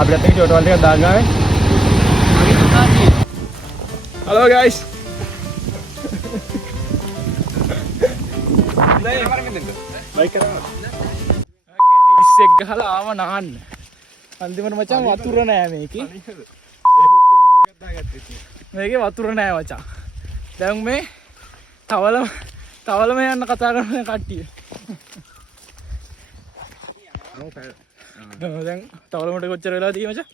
අපි අතේ චෝටවල ටිකක් දාගෙන ආවේ. Hello guys. දැන් කරගෙන දෙන්න. බයික් කරනවා. කැරිස් එක ගහලා ආව නහන්න. අන්තිමට මචං වතුර නෑ මේකේ. මේකේ වතුර නෑ මචං. දැන් මේ තවලම යන්න කතා කරන කට්ටිය. දැන් තවලමට කොච්චර වෙලා තියෙයි මචං?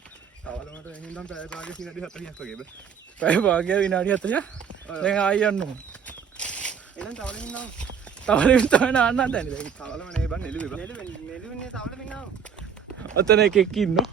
තවලමට දැන් ඉඳන් පැය භාගයක් විනාඩි 40ක් වගේද? පැය භාගයක් විනාඩි 40ක්. දැන් ආයි යන්න ඕන. එහෙනම් තවලම ඉන්නවා. තවලම තමයි නාන්න හදන්නේ දැන්. තවලම නේ බං නෙළුවේ බං. නෙළුවේ තවලම ඉන්නවා. ඔතන එකෙක් ඉන්නවා.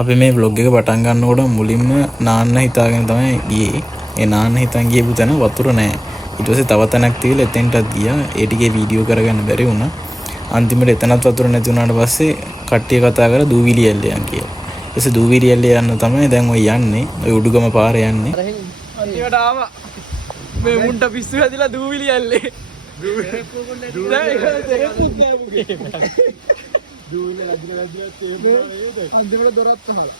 අපි මේ vlog එක පටන් ගන්නකොට මුලින්ම නාන්න හිතාගෙන තමයි ගියේ. ඒ නාන්න හිතන් ගියපු තැන වතුර නැහැ. ඊට පස්සේ තව තැනක් තියලා එතෙන්ටත් ගියා. ඒ ටිකේ වීඩියෝ කරගන්න බැරි වුණා. අන්තිමට එතනත් වතුර නැති වුණාට පස්සේ කට්ටිය කතා කරලා දූවිලි ඇල්ලේ යන් කියලා. ඊටසේ දූවිලි ඇල්ලේ යන්න තමයි දැන් ඔය යන්නේ. ඔය උඩුගම පාරේ යන්නේ. අන්තිමට ආවා. මේ මුන්ට පිස්සු හැදිලා දූවිලි ඇල්ලේ. අන්තිමට දොරත් අහලා.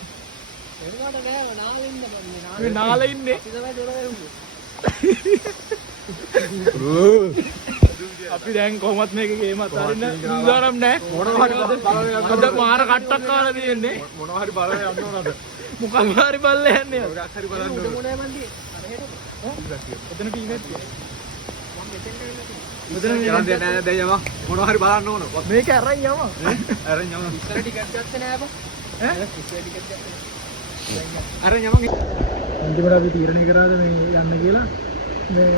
එනකොට නෑව නාලෙන්න බන්නේ. මේ නාලෙ ඉන්නේ. අපි තමයි දොර වැහුවේ. අපි දැන් කොහොමත් මේක ගේම අතාරින්න උදානම් නෑ. මොනවා හරි අද මාර කට්ටක් කාලා තියෙන්නේ. මොනවා හරි බලන්න යන්න ඕනද? මොකක් හරි බලලා යන්නේ. මොකක් හරි බලන්න ඕන. මොනේ මන්දි. අර හෙට. එතන ටීවී එකක් තියෙනවා. මම මෙතෙන්ට එන්න මෙතන නෑ දැන් යම මොනවා හරි බලන්න ඕන. මේක අරන් යම. අරන් යම. ඉස්සර ටිකට් ගත්තේ නෑ බං. ඈ? ඉස්සර ටිකට් ගත්තේ නෑ. අරන් යම. අන්තිමට අපි තීරණය කරාද මේ යන්න කියලා. මේ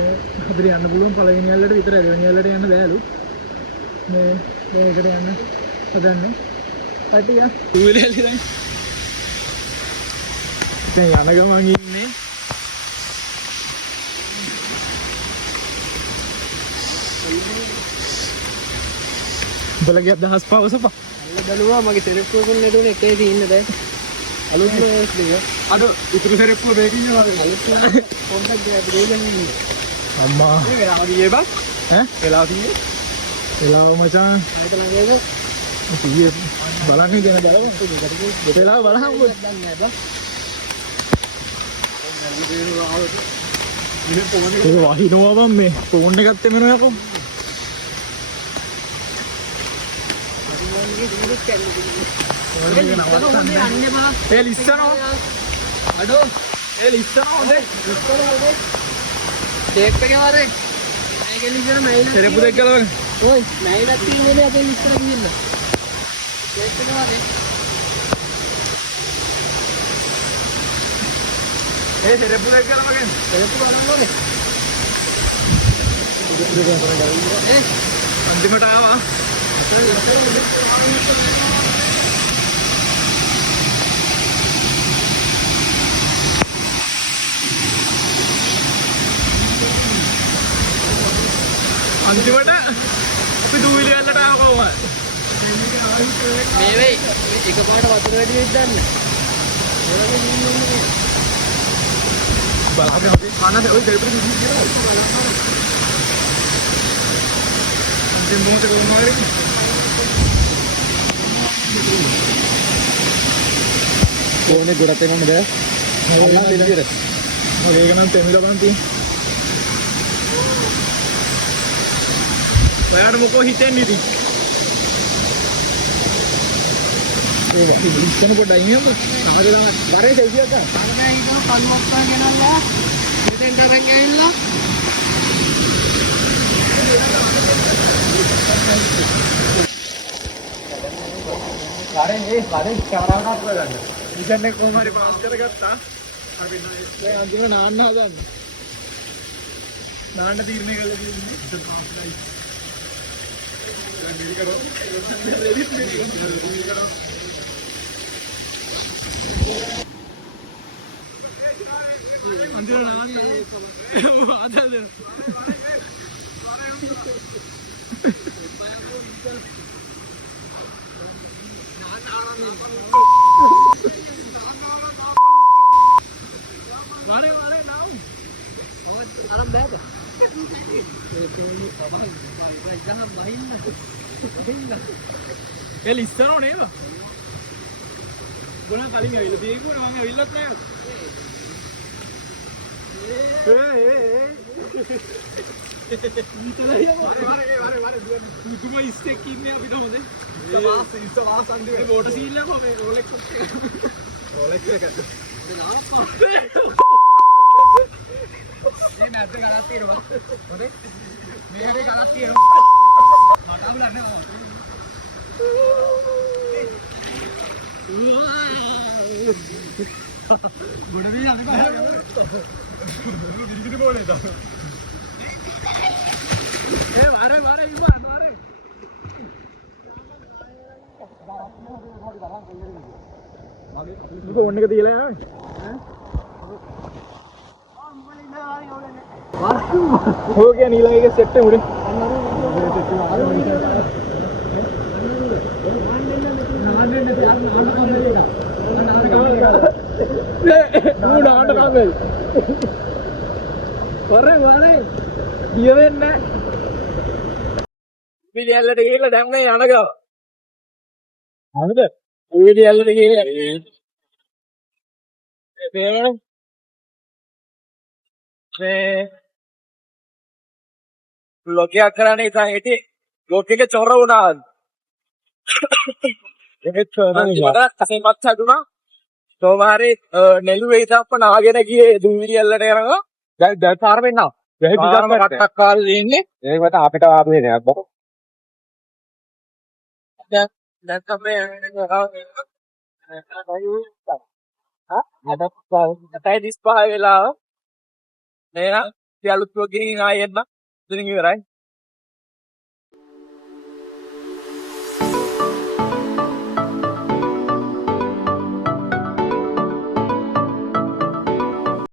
අපිට යන්න පුළුවන් පළවෙනි ඇල්ලට විතරයි. දෙවෙනි ඇල්ලට යන්න බෑලු. මේකට යන්න හදන්නේ. කටිය. ඌලේ ඇල්ලි දැන්. දැන් යන ගමන් ඉන්නේ. බලගිය දහස් පවසපා. අල්ල බැලුවා මගේ සෙරෙප්පුව කොල්ල නෙදුනේ එකේ තියෙන්න දැන්. අලුත් නෑස් දෙක. අද ඉතුරු සෙරෙප්පුව දෙකකින් යනවා. අලුත් පොඩ්ඩක් අපි දෙයියන් ඉන්නේ. අම්මා. මේ වෙලාව ගියේ බං? ඈ? වෙලාව කියේ? වෙලාව මචං. මේක ළඟේද? කීයේ බලන්න දෙන බලමු. වෙලාව බලහම්කො. දන්නේ නෑ බං. ඒක වහිනවා බං මේ ෆෝන් එකත් එමනවා යකෝ. ඒ ලිස්සනවා අඩෝ ඒ ලිස්සනවා හොඳේ ටේප් එකේ මාරේ මේක ලිස්සන මයිල සෙරපු දෙක ගලවගෙන ඔය මයිලක් තියෙන්නේ අපේ ලිස්සන ගිහින් ටේප් එකේ මාරේ ඒ සෙරපු දෙක ගලවගෙන සෙරපු ගලවන්න ඕනේ අන්තිමට ආවා අන්තිමට අපි දූවිලි ඇල්ලට ආව කොහොමද මේ වෙයි එකපාරට වතුර වැඩි වෙයිද දන්නේ බලන්න අපි කනද ඔය දෙපිට දිවි කියලා අන්තිම මොහොත කොහොමද කරන්නේ ඕනේ ගොඩක් එනවද බෑ හරියට දෙවියර ඔය එක නම් තෙමිලා බලන්න තියෙන්නේ ඔයාට මොකෝ හිතෙන්නේ ඉතින් ඒක ඉස්සන පොඩ්ඩයි නියම සමහරවිට බරේ දෙවියක් ගන්න අනේ හිතන කල්ුවක් ගන්න ගෙනල්ලා මෙතෙන්ට අරන් ගිහිල්ලා කාරේ චාරාවකට ගන්න. මිෂන් එක කොහොම හරි පාස් කරගත්තා. අපි දැන් අන්තිමට නාන්න හදන්නේ. නාන්න තීරණය කළා කියන්නේ මිෂන් පාස් කරයි. දැන් මෙලි කරා. අන්තිමට නාන්න ආදද අරන් බෑද? එල ඉස්සරෝ නේද? ගුණ කලින් ඇවිල්ලා තියෙන්නේ මම ඇවිල්ලත් නැහැ. පුදුම ඉස්ටෙක් ඉන්නේ අපිට හොඳේ. ඉස්සවාස් අන්තිමේ බෝට සීල් එක මේ රොලෙක්ස් එක. මේ මැද්ද ගලක් තියෙනවා. හොඳේ. මේකේ ගලක් තියෙනවා. මට අපලන්නේ මම. ගොඩ වී යන්නේ කොහේ? විදිහට බෝලේ තා. वारे इमान वारे इनको उड़ने का दिया है हो गया नीला के सेट है उड़े ये විදියල්ලට ගිහිල්ලා දැන් මේ යන ගාව. හරිද? විදියල්ලට ගිහිල්ලා මේ ලෝකයක් කරන්නේ ඉතින් හිටි ලෝකෙක චොර වුණා. ඒක චොරනේ. කසේ මත් හදුනා. තෝමාරේ නෙළුවේ ඉතප්ප නාගෙන ගියේ දුවිලියල්ලට යනවා. දැන් පාර වෙන්නා. වෙහි පිටක් කටක් කාලේ ඉන්නේ. ඒකට අපිට ආපු නෑ බොක. දැන් තමයි නැතයි දිස්පහ වෙලා නේද? සියලුත් වගේ ආයෙත් නම් ඉතින් ඉවරයි.